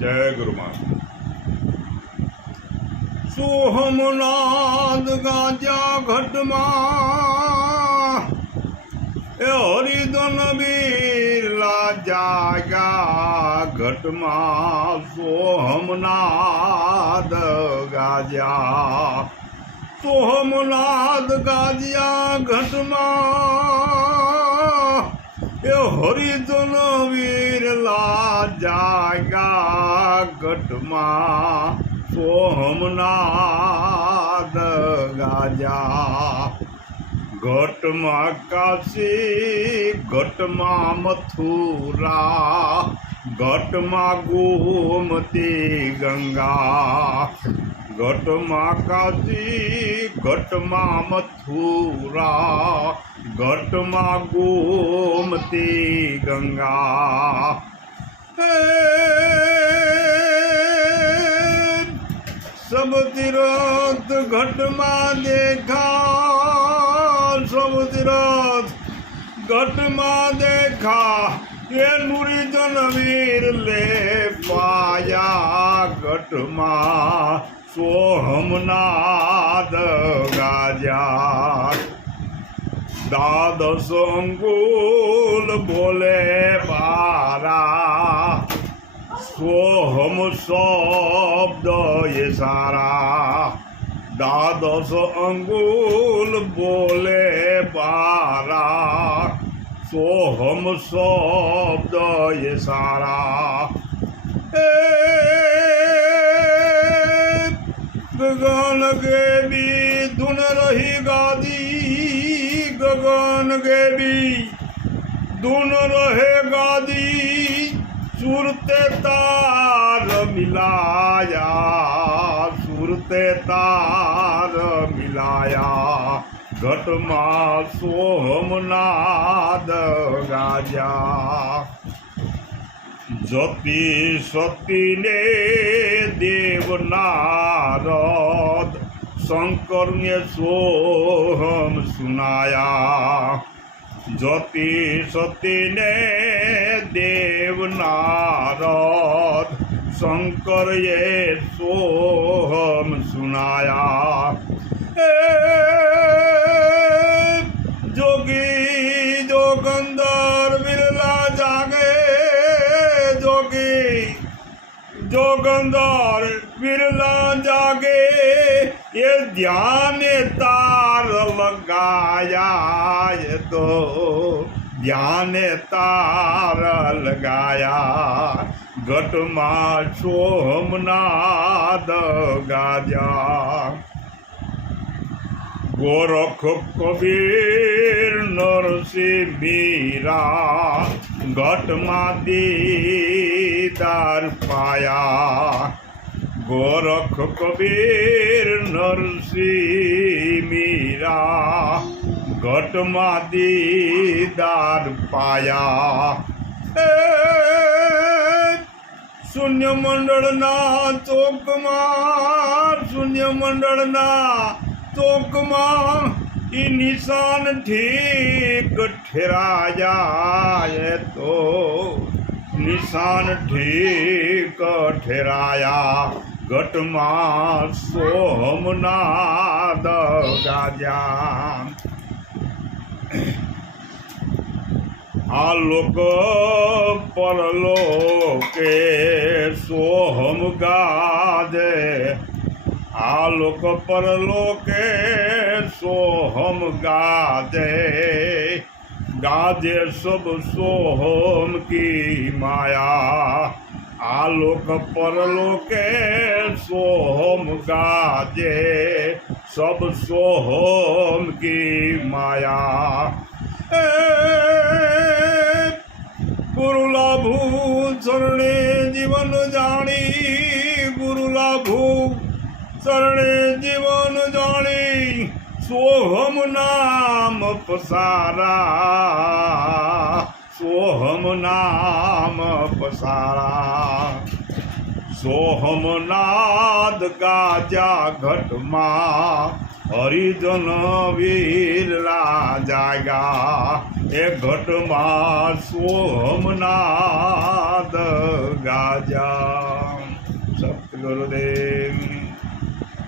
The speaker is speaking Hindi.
જય ગુરુમાં સોહમનાદ ગાજા ઘટમાં એ હરિદન બીરલા જાગા ઘટમાં. સોહમનાદ ગાજ્યા સોહમનાદ ગાજ્યા ઘટમાં. એ હરિજન વીરલા जाया गटमा सोमनाथ गाजा घटमा काशी, घटमा मथुरा, घटमा गोमती गंगा। घटमा काशी, घटमा मथुरा, घटमा गोमती गंगा। समुद्रोत घट में देखा समुद्रोत घट में देखा, ये मुरी जनवीर ले पाया घट हम नाद गाजा। दादस अंगुल भोले बा सोहम शब्द ये सारा। द्वादश अंगुल बोले बारा। सोहम शब्द ये सारा। गगन के भी धुन रही गादी। गगन के भी धुन रहे गादी। સુરતે તાર મિલાયા સુરતે તાર મિલાયા ઘટમાં સોહમનાદ ગાજા જતી સતીને દેવ નારદ શંકરને સોહમ સુનાયા ज्योति सती ने देव नारद शंकर ये सोहम सुनाया। जोगी जोगंदर बिरला जागे, जोगी जोगंदर बिरला जागे, ये ध्यान ता गाया तो ज्ञान तारल गाया घटमा सोमनाद गाजा गोरख कबीर नरसी मीरा घटमा दीदार पाया। गोरख कबीर नरसी મીરા ઘટમાં દીદાર પાયા એ શૂન્ય મંડળના ચોકમાં શૂન્ય મંડળના ચોકમાં ઈ નિશાન ઠીક ઠેરાયા એ તો નિશાન ઠીક ઠેરાયા ઘટમાં સોમનાદ ગાજા આ લોક પરલોકે સોહમ ગાજે આ લોક પરલોકે સોહમ ગાજે ગાજે સબ સોહમ કી માયા આ લોક પરલોકે સોહમ ગાજે સબ સોહમ કી માયા એ ગુરુ લાભુ ચરણે જીવન જાણી ગુરુ લાભુ ચરણે જીવન જાણી સોહમ નામ પસારા સોહમ નામ પસારા સોહમનાદ ગાજા ઘટમાં હરિજન વીરલા જાગા એ ઘટમાં સોહમનાદ ગાજા. સત ગુરુદેવ.